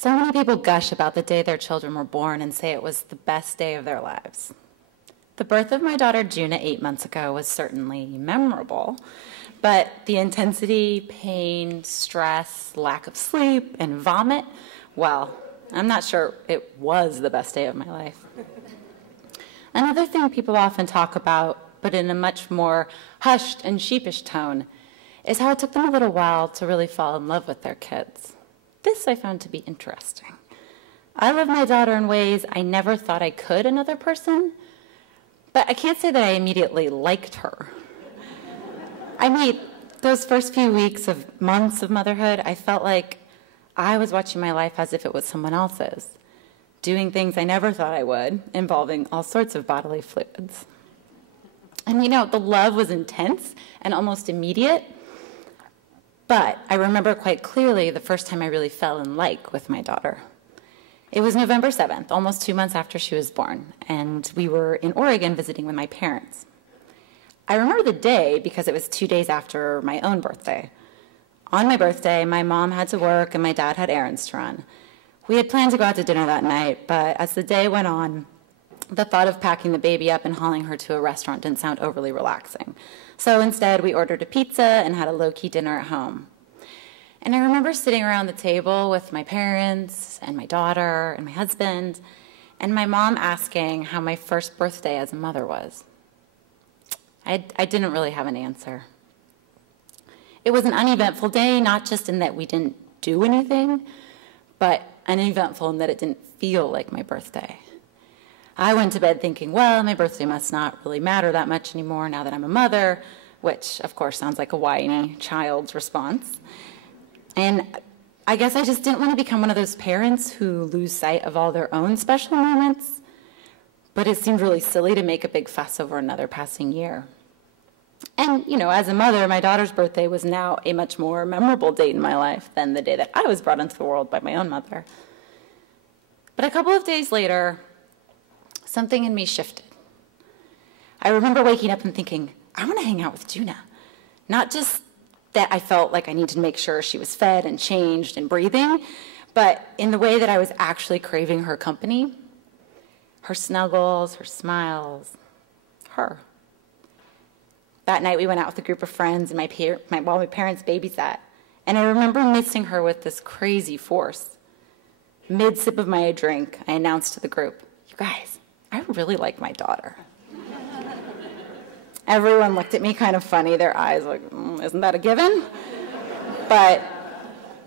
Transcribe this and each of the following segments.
So many people gush about the day their children were born and say it was the best day of their lives. The birth of my daughter Juna 8 months ago was certainly memorable, but the intensity, pain, stress, lack of sleep, and vomit, well, I'm not sure it was the best day of my life. Another thing people often talk about, but in a much more hushed and sheepish tone, is how it took them a little while to really fall in love with their kids. This I found to be interesting. I love my daughter in ways I never thought I could another person, but I can't say that I immediately liked her. I mean, those first few weeks of months of motherhood, I felt like I was watching my life as if it was someone else's, doing things I never thought I would, involving all sorts of bodily fluids. And the love was intense and almost immediate, but I remember quite clearly the first time I really fell in like with my daughter. It was November 7th, almost 2 months after she was born, and we were in Oregon visiting with my parents. I remember the day because it was 2 days after my own birthday. On my birthday, my mom had to work and my dad had errands to run. We had planned to go out to dinner that night, but as the day went on, the thought of packing the baby up and hauling her to a restaurant didn't sound overly relaxing. So instead, we ordered a pizza and had a low-key dinner at home. And I remember sitting around the table with my parents and my daughter and my husband, and my mom asking how my first birthday as a mother was. I didn't really have an answer. It was an uneventful day, not just in that we didn't do anything, but uneventful in that it didn't feel like my birthday. I went to bed thinking, well, my birthday must not really matter that much anymore now that I'm a mother, which, of course, sounds like a whiny child's response. And I guess I just didn't want to become one of those parents who lose sight of all their own special moments, but it seemed really silly to make a big fuss over another passing year. And, as a mother, my daughter's birthday was now a much more memorable date in my life than the day that I was brought into the world by my own mother. But a couple of days later, something in me shifted. I remember waking up and thinking, I want to hang out with Juna. Not just that I felt like I needed to make sure she was fed and changed and breathing, but in the way that I was actually craving her company, her snuggles, her smiles, her. That night we went out with a group of friends and while my parents babysat, and I remember missing her with this crazy force. Mid-sip of my drink, I announced to the group, you guys, I really like my daughter. Everyone looked at me kind of funny, their eyes like, isn't that a given? But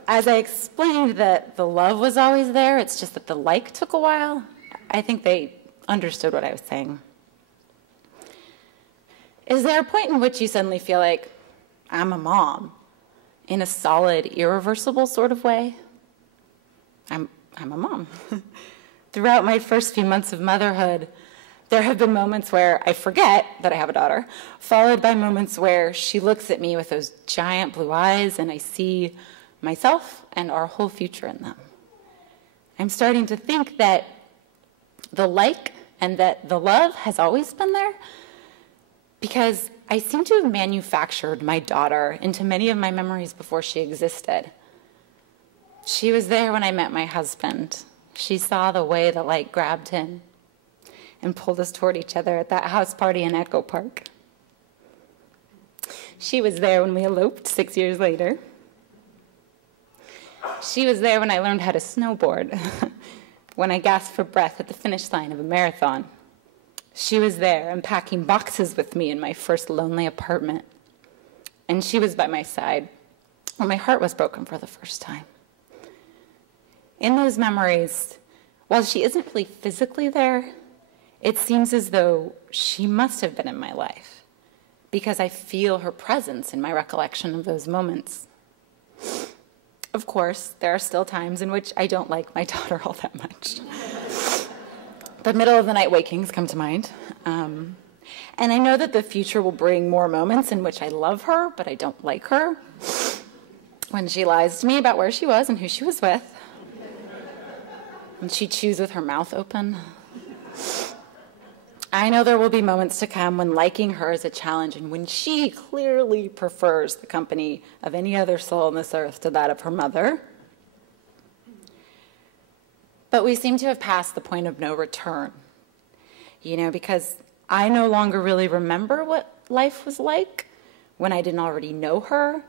as I explained that the love was always there, it's just that the like took a while, I think they understood what I was saying. Is there a point in which you suddenly feel like, I'm a mom, in a solid, irreversible sort of way? I'm a mom. Throughout my first few months of motherhood, there have been moments where I forget that I have a daughter, followed by moments where she looks at me with those giant blue eyes and I see myself and our whole future in them. I'm starting to think that the like and that the love has always been there, because I seem to have manufactured my daughter into many of my memories before she existed. She was there when I met my husband. She saw the way the light grabbed him and pulled us toward each other at that house party in Echo Park. She was there when we eloped 6 years later. She was there when I learned how to snowboard, when I gasped for breath at the finish line of a marathon. She was there unpacking boxes with me in my first lonely apartment. And she was by my side when my heart was broken for the first time. In those memories, while she isn't really physically there, it seems as though she must have been in my life, because I feel her presence in my recollection of those moments. Of course, there are still times in which I don't like my daughter all that much. The middle of the night wakings come to mind. And I know that the future will bring more moments in which I love her, but I don't like her. When she lies to me about where she was and who she was with. When she chews with her mouth open. I know there will be moments to come when liking her is a challenge and when she clearly prefers the company of any other soul on this earth to that of her mother. But we seem to have passed the point of no return, because I no longer really remember what life was like when I didn't already know her,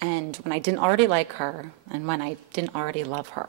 and when I didn't already like her, and when I didn't already love her.